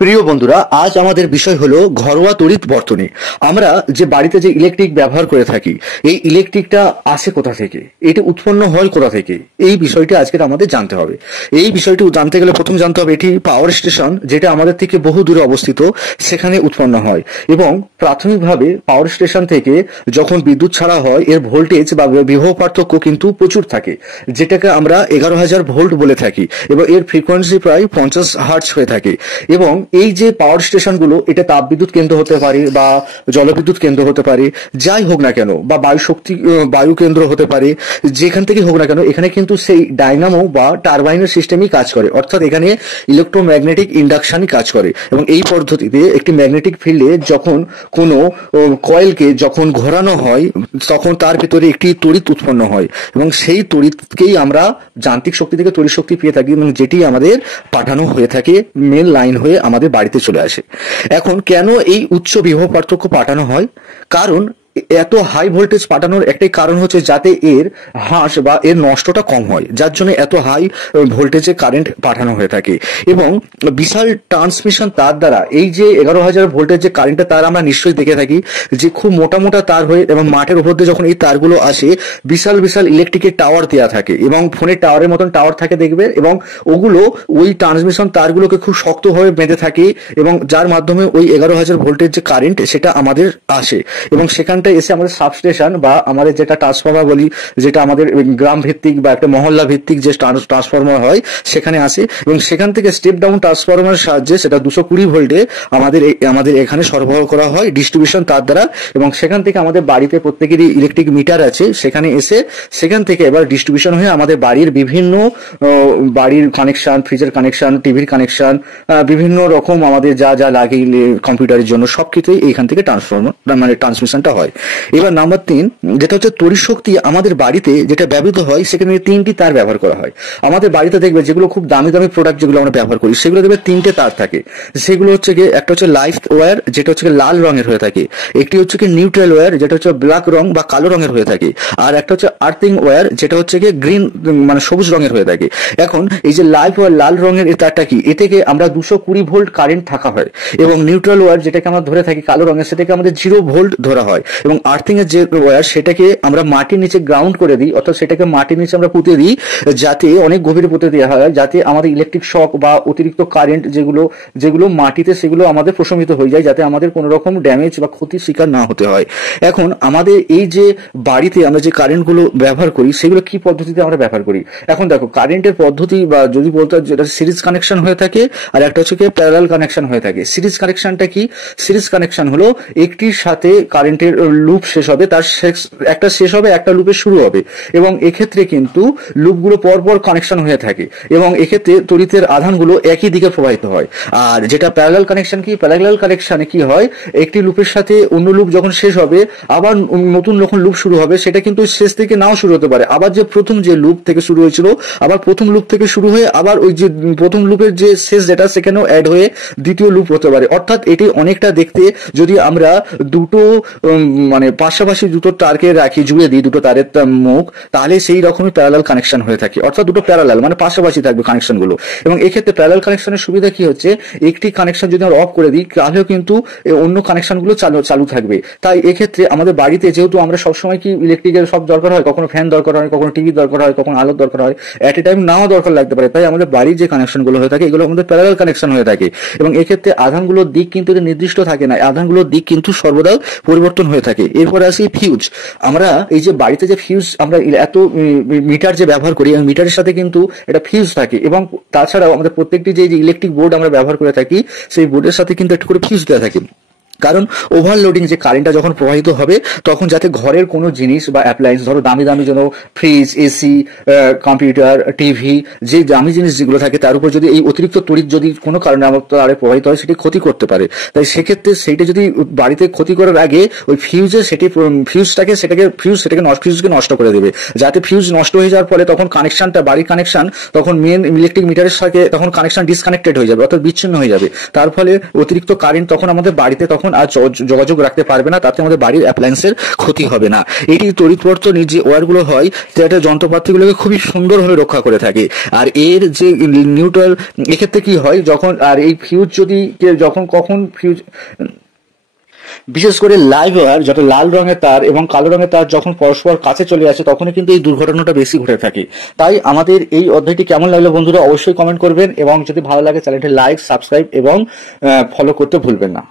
প্রিয় বন্ধুরা, আজ আমাদের বিষয় হলো ঘরোয়া তড়িৎ বর্তনী। আমরা যে বাড়িতে যে ইলেকট্রিক ব্যবহার করে থাকি, এই ইলেকট্রিকটা আসে কোথা থেকে, এটি উৎপন্ন হয় কোথা থেকে, এই বিষয়টি আজকে আমাদের জানতে হবে। এই বিষয়টি জানতে গেলে প্রথম জানতে হবে এটি পাওয়ার স্টেশন, যেটা আমাদের থেকে বহু দূরে অবস্থিত, সেখানে উৎপন্ন হয়। এবং প্রাথমিকভাবে পাওয়ার স্টেশন থেকে যখন বিদ্যুৎ ছাড়া হয়, এর ভোল্টেজ বা বিভব পার্থক্য কিন্তু প্রচুর থাকে, যেটাকে আমরা 11,000 ভোল্ট বলে থাকি, এবং এর ফ্রিকোয়েন্সি প্রায় 50 হার্টজ হয়ে থাকে। এবং এই যে পাওয়ার স্টেশনগুলো, এটা তাপবিদ্যুৎ কেন্দ্র হতে পারে বা জলবিদ্যুৎ কেন্দ্র হতে পারে, যাই হোক না কেন, বা বায়ু কেন্দ্র হতে পারে, যেখান থেকে হোক না কেন, এখানে কিন্তু সেই ডাইনামো বা টারবাইনের সিস্টেমই কাজ করে। অর্থাৎ এখানে ইলেকট্রোম্যাগনেটিক ইন্ডাকশনই কাজ করে। এবং এই পদ্ধতিতে একটি ম্যাগনেটিক ফিল্ডে যখন কোনো কয়েলকে যখন ঘোরানো হয়, তখন তার ভিতরে একটি তড়িৎ উৎপন্ন হয়, এবং সেই তড়িৎকেই আমরা যান্ত্রিক শক্তি থেকে তড়িৎ শক্তি পেয়ে থাকি, এবং যেটি আমাদের পাঠানো হয়ে থাকে মেন লাইন হয়ে আমাদের বাড়িতে চলে আসে। এখন কেন এই উচ্চ বিভব পার্থক্য পাঠানো হয়? কারণ এত হাই ভোল্টেজ পাঠানোর একটাই কারণ হচ্ছে যাতে এর হ্রাস বা এর নষ্টটা কম হয়, যার জন্য এত হাই ভোল্টেজে কারেন্ট পাঠানো হয়ে থাকে। এবং বিশাল ট্রান্সমিশন তার দ্বারা এই যে 11,000 ভোল্টেজ যে কারেন্টের তার আমরা নিশ্চয়ই দেখে থাকি, যে খুব মোটা মোটা তার হয়ে, এবং মাঠের উপর দিয়ে যখন এই তারগুলো আসে, বিশাল বিশাল ইলেকট্রিকের টাওয়ার দেওয়া থাকে, এবং ফোনের টাওয়ারের মতন টাওয়ার থাকে দেখবে, এবং ওগুলো ওই ট্রান্সমিশন তারগুলোকে খুব শক্তভাবে বেঁধে থাকে, এবং যার মাধ্যমে ওই 11,000 ভোল্টেজ যে কারেন্ট সেটা আমাদের আসে। এবং সেখানটায় এসে আমাদের সাবস্টেশন বা আমাদের যেটা ট্রান্সফরমার বলি, যেটা আমাদের গ্রাম ভিত্তিক বা একটা মহল্লা ভিত্তিক যে ট্রান্সফরমার হয়, সেখানে আসে, এবং সেখান থেকে স্টেপ ডাউন ট্রান্সফরমারের সাহায্যে সেটা 220 ভোল্টে আমাদের এখানে সরবরাহ করা হয় ডিস্ট্রিবিউশন তার দ্বারা। এবং সেখান থেকে আমাদের বাড়িতে প্রত্যেকেরই ইলেকট্রিক মিটার আছে, সেখানে এসে সেখান থেকে এবার ডিস্ট্রিবিউশন হয়ে আমাদের বাড়ির বিভিন্ন বাড়ির কানেকশন, ফ্রিজের কানেকশন, টিভির কানেকশন, বিভিন্ন রকম আমাদের যা যা লাগে কম্পিউটারের জন্য, সবকিছুই এইখান থেকে ট্রান্সমিশনটা হয়। এবার নাম্বার 3, যেটা হচ্ছে তড়িৎ শক্তি আমাদের বাড়িতে যেটা ব্যবহৃত হয়, সেখানে 3টি তার ব্যবহার করা হয়। আমাদের বাড়িতে দেখবে যেগুলো খুব দামি দামি প্রোডাক্ট যেগুলো আমরা ব্যবহার করি, সেগুলো দেখবে 3টে তার থাকে। সেগুলো হচ্ছে গিয়ে একটা হচ্ছে লাইট ওয়্যার, যেটা হচ্ছে লাল রঙের হয়ে থাকে, একটি হচ্ছে কি নিউট্রাল ওয়্যার, যেটা হচ্ছে ব্ল্যাক রং বা কালো রঙের হয়ে থাকে, আর একটা হচ্ছে আর্থিং ওয়্যার, যেটা হচ্ছে গিয়ে গ্রিন মানে সবুজ রঙের হয়ে থাকে। এখন এই যে লাইট ওয়্যার লাল রঙের এই তারটা কি, এ থেকে আমরা 220 ভোল্ট কারেন্ট থাকা হয়। এবং নিউট্রাল ওয়্যার যেটাকে আমরা ধরে থাকি কালো রঙের, সেটাকে আমাদের 0 ভোল্ট ধরা হয়। এবং আর্থিং এর যে ওয়্যার, সেটাকে আমরা মাটির নিচে গ্রাউন্ড করে দিই, অর্থাৎ সেটাকে মাটির নিচে আমরা পুঁতে দিই, যাতে অনেক গভীরে পুঁতে দেওয়া হয়, যাতে আমাদের ইলেকট্রিক শক বা অতিরিক্ত কারেন্ট যেগুলো মাটিতে, সেগুলো আমাদের প্রশমিত হয়ে যায়, যাতে আমাদের কোনো রকম ড্যামেজ বা ক্ষতির শিকার না হতে হয়। এখন আমাদের এই যে বাড়িতে আমরা যে কারেন্টগুলো ব্যবহার করি, সেগুলো কি পদ্ধতিতে আমরা ব্যবহার করি? এখন দেখো, কারেন্টের পদ্ধতি বা যদি বলতে, যেটা সিরিজ কানেকশন হয়ে থাকে, আর একটা হচ্ছে কি প্যারালাল কানেকশন হয়ে থাকে। সিরিজ কানেকশনটা কি? সিরিজ কানেকশন হলো একটির সাথে কারেন্টের লুপ শেষ হবে, তার একটা শেষ হবে, একটা লুপের শুরু হবে, এবং এক্ষেত্রে কিন্তু লুপগুলো পরপর কানেকশন হয়ে থাকে, এবং এক্ষেত্রে তড়িতের আধানগুলো একই দিকে প্রবাহিত হয়। আর যেটা প্যারালাল কানেকশন, কি প্যারালাল কানেকশনে কি হয়, একটি লুপের সাথে অন্য লুপ যখন শেষ হবে, আবার নতুন যখন লুপ শুরু হবে, সেটা কিন্তু শেষ থেকে নাও শুরু হতে পারে, আবার যে প্রথম যে লুপ থেকে শুরু হয়েছিল, আবার প্রথম লুপ থেকে শুরু হয়ে আবার ওই যে প্রথম লুপের যে শেষ যেটা, সেখানেও অ্যাড হয়ে দ্বিতীয় লুপ হতে পারে। অর্থাৎ এটি অনেকটা দেখতে, যদি আমরা দুটো মানে পাশাপাশি দুটো তারকে রাখি, জুড়ে দিই দুটো তারের মুখ, তাহলে সেই রকমই প্যারালাল কানেকশন হয়ে থাকে। অর্থাৎ দুটো প্যারালাল মানে পাশাপাশি থাকবে কানেকশন গুলো। এবং এক্ষেত্রে প্যারালাল কানেকশনের সুবিধা কি হচ্ছে, একটি কানেকশন যদি আমরা অফ করে দিই, তাহলেও কিন্তু অন্য কানেকশন গুলো চালু থাকবে। তাই এক্ষেত্রে আমাদের বাড়িতে যেহেতু আমরা সবসময় কি ইলেকট্রিকের সব দরকার হয়, কখনো ফ্যান দরকার হয়, কখনো টিভি দরকার হয়, কখনো আলোর দরকার হয়, এট এ টাইম নাও দরকার লাগতে পারে, তাই আমাদের বাড়ির যে কানেকশন গুলো হয়ে থাকে, এগুলো আমাদের প্যারালাল কানেকশন হয়ে থাকে। এবং এক্ষেত্রে আধানগুলোর দিক কিন্তু নির্দিষ্ট থাকে না, আধানগুলোর দিক কিন্তু সর্বদা পরিবর্তন হয়ে থাকে। এরপরে আসি ফিউজ। আমরা এই যে বাড়িতে যে ফিউজ আমরা এত মিটার যে ব্যবহার করি, মিটারের সাথে কিন্তু এটা ফিউজ থাকে। এবং তাছাড়াও আমাদের প্রত্যেকটি যে ইলেকট্রিক বোর্ড আমরা ব্যবহার করে থাকি, সেই বোর্ডের সাথে কিন্তু একটু করে ফিউজ দেওয়া থাকে। কারণ ওভারলোডিং যে কারেন্টটা যখন প্রবাহিত হবে, তখন যাতে ঘরের কোনো জিনিস বা অ্যাপ্লায়েন্স, ধরো দামি দামি যেন ফ্রিজ, এসি, কম্পিউটার, টিভি, যে দামি জিনিস যেগুলো থাকে, তার উপর যদি এই অতিরিক্ত তড়িৎ যদি কোনো কারণে আমার তারে প্রবাহিত হয়, সেটি ক্ষতি করতে পারে। তাই সেক্ষেত্রে সেইটা যদি বাড়িতে ক্ষতি করার আগে ওই ফিউজে ফিউজকে নষ্ট করে দেবে, যাতে ফিউজ নষ্ট হয়ে যাওয়ার ফলে তখন কানেকশনটা, বাড়ির কানেকশন, তখন মেন ইলেকট্রিক মিটারের সাথে তখন কানেকশন ডিসকানেক্টেড হয়ে যাবে, অর্থাৎ বিচ্ছিন্ন হয়ে যাবে। তার ফলে অতিরিক্ত কারেন্ট তখন আমাদের বাড়িতে তখন তখন আর যোগাযোগ রাখতে পারবে না, তাতে আমাদের বাড়ির অ্যাপ্লায়েন্সের ক্ষতি হবে না। এটি তড়িৎ বর্তনী যে ওয়্যারগুলো হয় সেটা যন্ত্রপাতিগুলোকে খুবই সুন্দরভাবে রক্ষা করে থাকে। আর এর যে নিউট্রাল, এক্ষেত্রে কি হয় যখন আর এই ফিউজ যদি যখন কখন ফিউজ, বিশেষ করে লাইভ ওয়্যার যেটা লাল রঙের তার এবং কালো রঙের তার যখন পরস্পর কাছে চলে আসে তখনই কিন্তু এই দুর্ঘটনাটা বেশি ঘটে থাকে। তাই আমাদের এই অধ্যায়টি কেমন লাগলো বন্ধুরা অবশ্যই কমেন্ট করবেন, এবং যদি ভালো লাগে চ্যানেলটি লাইক, সাবস্ক্রাইব এবং ফলো করতে ভুলবেন না।